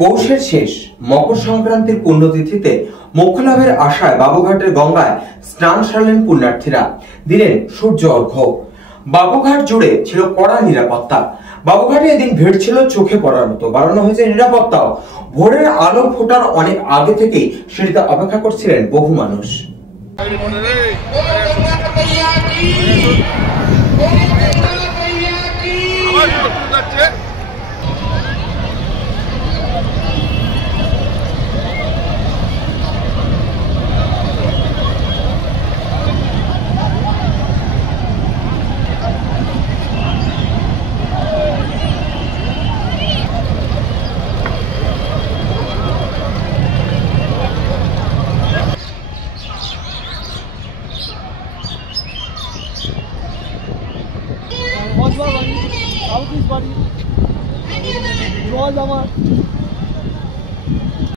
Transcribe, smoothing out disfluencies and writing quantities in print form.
পৌষের শেষ মকর সংক্রান্তির পুণ্যতিথিতে মোক্ষ লাভের আশায় বাবুঘাটের গঙ্গায় স্নান সারলেন পুণ্যার্থীরা, দিলেন সূর্য অর্ঘ্য। বাবুঘাট জুড়ে ছিল কড়া নিরাপত্তা। বাবুঘাটে এদিন ভিড় ছিল চোখে পড়ার মতো। বাড়ানো হয়েছে নিরাপত্তাও। ভোরের আলো ফোটার অনেক আগে থেকেই সেটিতে অপেক্ষা করছিলেন বহু মানুষ।